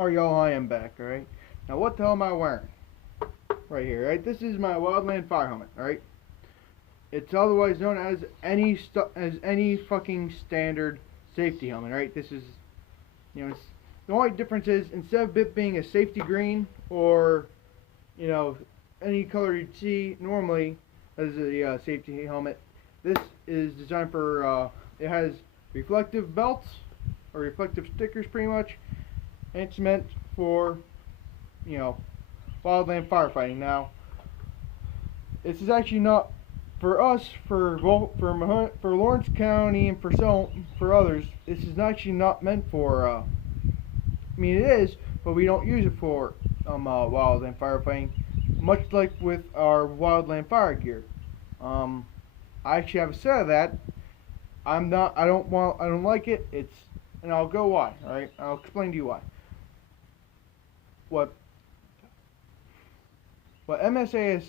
Alright, y'all, I am back, alright? Now, what the hell am I wearing? Right here, right? This is my Wildland Fire helmet, alright? It's otherwise known as any fucking standard safety helmet, right? This is, the only difference is, instead of it being a safety green, or, any color you'd see normally as a safety helmet, this is designed for, it has reflective belts, or reflective stickers pretty much, and it's meant for, wildland firefighting. Now, this is actually not for us, for Lawrence County, and for others. This is actually not meant for. I mean, it is, but we don't use it for wildland firefighting. Much like with our wildland fire gear. I actually have a set of that. I don't like it. And I'll go why. All right, I'll explain to you why. What MSA has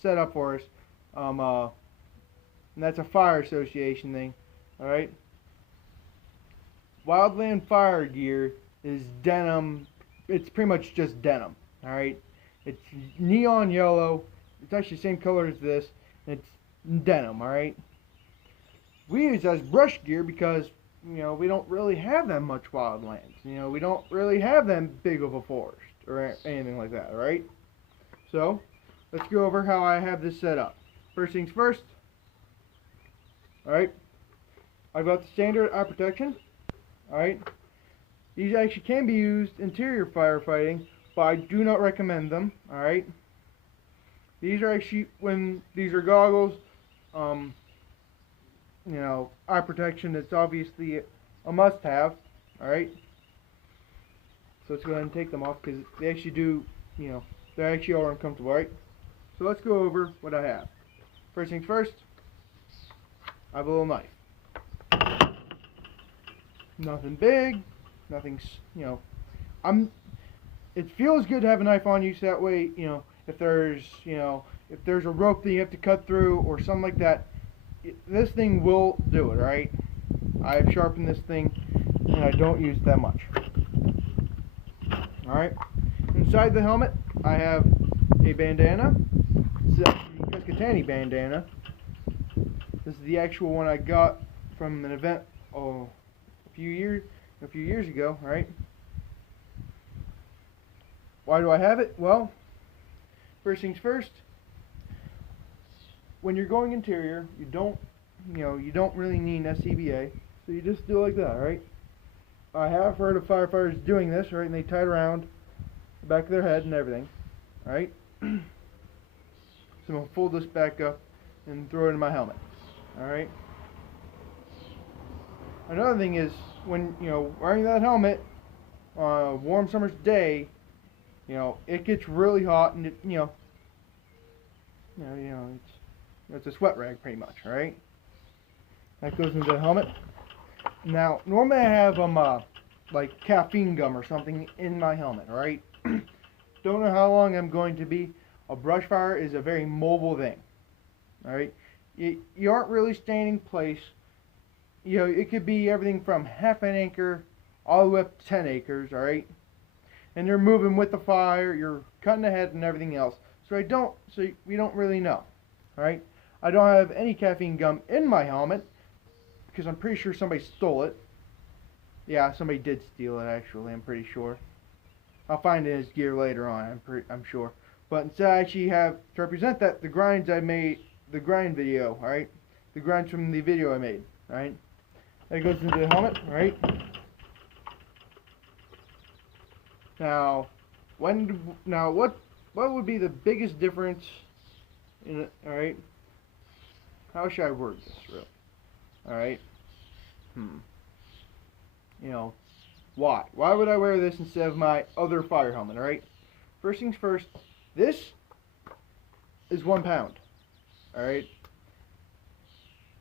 set up for us, and that's a fire association thing, alright? Wildland fire gear is denim. It's pretty much just denim, alright? It's neon yellow. It's actually the same color as this, and it's denim, alright? We use it as brush gear because, we don't really have that much wildlands. We don't really have that big of a forest or anything like that, alright? So, let's go over how I have this set up. First things first, alright, I've got the standard eye protection, alright. These actually can be used interior firefighting, but I do not recommend them, alright. These are actually, when these are goggles, eye protection, it's obviously a must-have, alright. So let's go ahead and take them off, because they actually do, they actually are uncomfortable, right? So let's go over what I have. First things first, I have a little knife. Nothing big, nothing, it feels good to have a knife on you, so that way, if there's a rope that you have to cut through or something like that, this thing will do it, alright? I've sharpened this thing, and I don't use it that much. Alright? Inside the helmet, I have a bandana. This is actually a Pescatani bandana. This is the actual one I got from an event a few years ago, right? Why do I have it? Well, first things first, when you're going interior, you don't really need an SCBA, so you just do it like that, right? I have heard of firefighters doing this, right, and they tie it around the back of their head and everything, right? So I'm going to fold this back up and throw it in my helmet, alright? Another thing is, when, wearing that helmet on a warm summer's day, it gets really hot, and it's a sweat rag pretty much, alright? That goes into the helmet. Now, normally I have like caffeine gum or something in my helmet, alright? Don't know how long I'm going to be. A brush fire is a very mobile thing, alright? You aren't really staying in place. It could be everything from half an acre all the way up to 10 acres, alright? And you're moving with the fire, you're cutting ahead and everything else. So we don't really know, alright? I don't have any caffeine gum in my helmet, because I'm pretty sure somebody stole it. Yeah, somebody did steal it, actually, I'm pretty sure. I'll find it in his gear later on, I'm sure. But instead I actually have, to represent that, the grinds I made, the grind video, alright? The grinds from the video I made, alright? That goes into the helmet, alright? Now, what would be the biggest difference in it, alright? How should I word this, really? Alright? Why? Why would I wear this instead of my other fire helmet, alright? First things first, this is 1 pound, alright?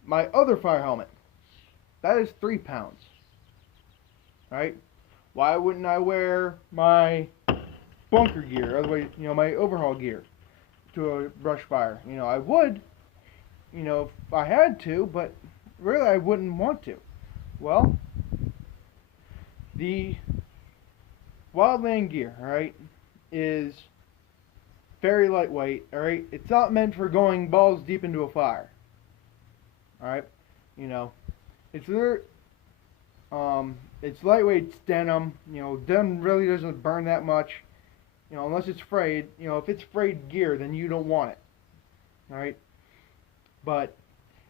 My other fire helmet, that is 3 pounds, alright? Why wouldn't I wear my bunker gear, otherwise, my overhaul gear to a brush fire? I would, if I had to, but really I wouldn't want to. Well, the wildland gear, alright, is very lightweight, alright? It's not meant for going balls deep into a fire. Alright? You know, it's it's lightweight, it's denim. You know, denim really doesn't burn that much. You know, unless it's frayed. You know, if it's frayed gear, then you don't want it. Alright? But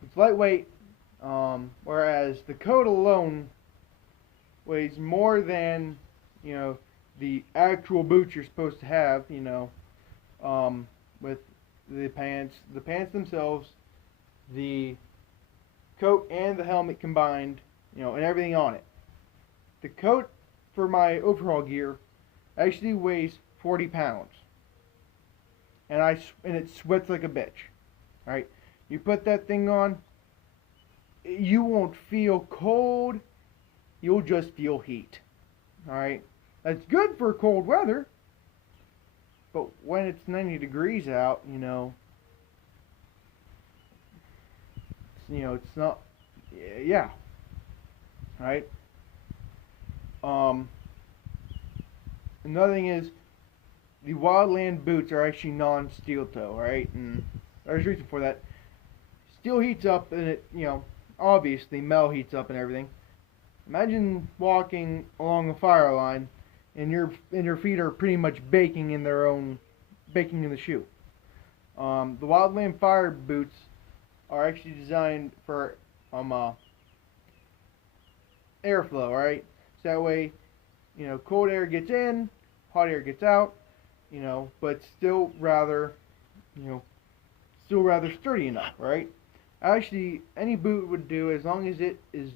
it's lightweight, whereas the coat alone weighs more than, you know, the actual boots you're supposed to have, you know, with the pants themselves, the coat and the helmet combined, you know, and everything on it. The coat for my overall gear actually weighs 40 pounds, and it sweats like a bitch. All right, you put that thing on, you won't feel cold, you'll just feel heat. All right, that's good for cold weather, but when it's 90 degrees out, you know, it's not, yeah, right? Another thing is, the wildland boots are actually non-steel toe, right? And there's a reason for that. Steel heats up, and it, you know, obviously metal heats up and everything. Imagine walking along a fire line, and your feet are pretty much baking in the shoe. The wildland fire boots are actually designed for airflow, right? So that way, you know, cold air gets in, hot air gets out, you know, but still rather sturdy enough, right? Actually, any boot would do as long as it is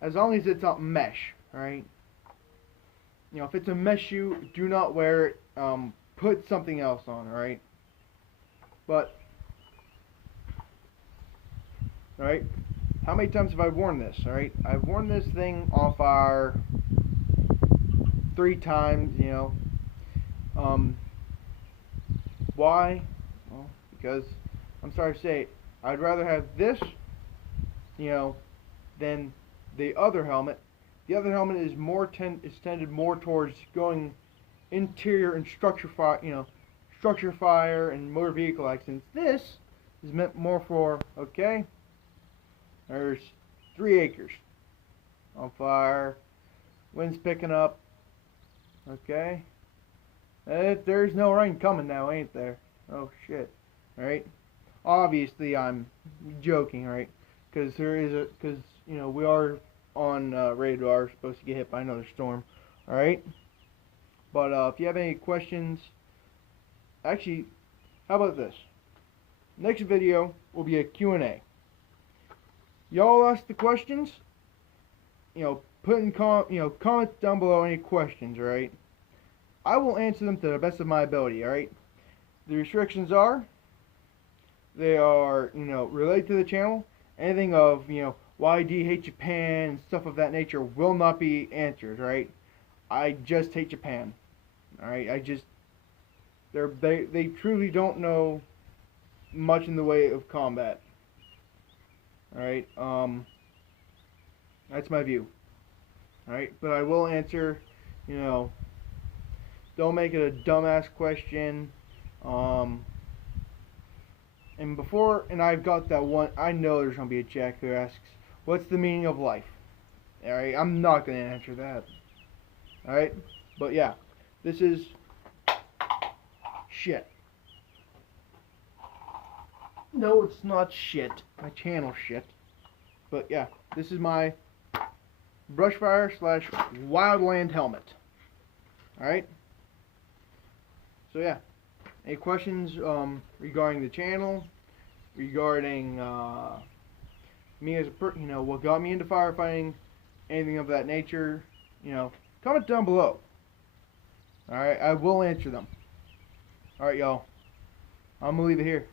as long as it's not mesh, right? You know, if it's a mesh shoe, do not wear it. Put something else on, right? But, right? How many times have I worn this, right? I've worn this thing on fire 3 times, you know. Why? Well, because, I'm sorry to say, I'd rather have this, you know, than the other helmet. The other helmet is tended more towards going interior and structure fire and motor vehicle accidents. This is meant more for, okay, there's 3 acres on fire, wind's picking up, okay, there's no rain coming now, ain't there? Oh shit, alright, obviously I'm joking, right, because you know, we are on radar, supposed to get hit by another storm, alright, but if you have any questions, actually, how about this, next video will be a Q&A. Y'all ask the questions, you know, put in comments down below any questions, alright? I will answer them to the best of my ability, alright? The restrictions are, they are, you know, related to the channel. Anything of, you know, why do you hate Japan and stuff of that nature will not be answered, right? I just hate Japan, alright? They truly don't know much in the way of combat. Alright, that's my view. Alright, but I will answer, you know, don't make it a dumbass question. And I've got that one, I know there's going to be a jack who asks, what's the meaning of life? Alright, I'm not going to answer that. Alright, but yeah, this is shit. No, it's not shit. My channel shit. But yeah, this is my Brushfire / Wildland helmet. Alright? So yeah. Any questions regarding the channel? Regarding me as a person, you know, what got me into firefighting? Anything of that nature? You know, comment down below. Alright, I will answer them. Alright, y'all. I'm gonna leave it here.